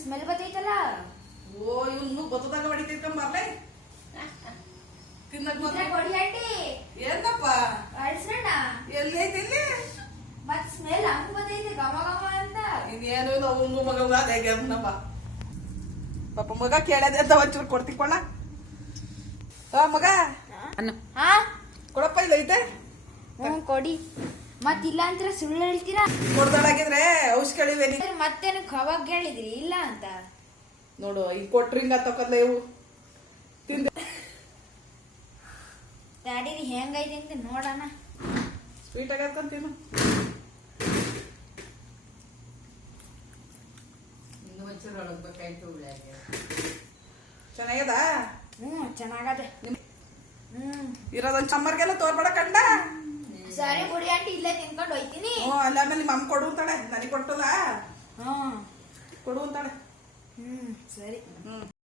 Smell ಬರ್ತೈತಲ್ಲ. ಓ ಇವ್ನು ಬತ್ತದಾಗ ಹೊಡಿತೈತಂಬರ್ಲೆ ತಿನ್ನಕ್ ಕೊಡಿ ಆಂಟಿ. ಏನಪ್ಪ ಅಳ್ಸಣ್ಣ ಎಲ್ಲಿ ಐತಿ ಇಲ್ಲಿ ಮತ್ ಸ್ಮೆಲ್ ಹಂಗ್ ಬರ್ತೈತೆ ಘಮ ಘಮ ಅಂತ. ಇನ್ನೇನು ಅವಂಗು ಮಗ ಅದೇ ನಪ್ಪ ಪಾಪ ಮಗ ಕೇಳದೆ ಅಂತ ಒಂಚೂರು ಕೊಡ್ತಿಕೊಳ್ಳ ಮಗ ಹಾ ಕೊಡಪ್ಪ ಇಲ್ಲ ಐತೆ ಕೊಡಿ. ಮತ್ ಇಲ್ಲ ಅಂತ ಸುಳ್ಳು ಹೇಳ್ತೀರಾ? ಕೊಡ್ದಾಡಾಗಿದ್ರೆ ಔಷ್ ಕೇಳಿವೇನಿ ಮತ್ತೇನು ಖವಾಗ ಹೇಳಿದ್ರಿ ಇಲ್ಲ ಅಂತ. ನೋಡು ಈಗ ಕೊಟ್ರಿ ಹಿಂಗ ತಕ್ಕದ್ಲ ಇವು ತಿಂದ ಡ್ಯಾಡಿರಿ ಹೆಂಗೈತೆ ಅಂತ ನೋಡೋಣ. ಸ್ವೀಟ್ ಆಗತ್ತಂತೀನು ಇನ್ನು ಒಂಚೂರು ಒಳಗ್ಬೇಕಾಯ್ತು ಉಳ್ಳಾಗೆ ಚೆನ್ನಾಗ್ಯದ. ಚೆನ್ನಾಗದೆ. ಇರೋದೊಂದ್ ಚಮ್ಮರ್ಗೆಲ್ಲ ತೋರ್ಬೇಡ ಕಂಡ. ಸರಿ ಬಿಡಿ ಆಂಟಿ ಇಲ್ಲೇ ತಿನ್ಕೊಂಡು ಹೋಯ್ತೀನಿ. ಅಲ್ಲ ಆಮೇಲೆ ನಿಮ್ಮ ಅಮ್ಮ ಕೊಡು ಅಂತಾಳೆ ನನಗೆ ಕೊಟ್ಟಲ್ಲ ಹ್ಮ್ ಕೊಡು ಅಂತಾಳೆ.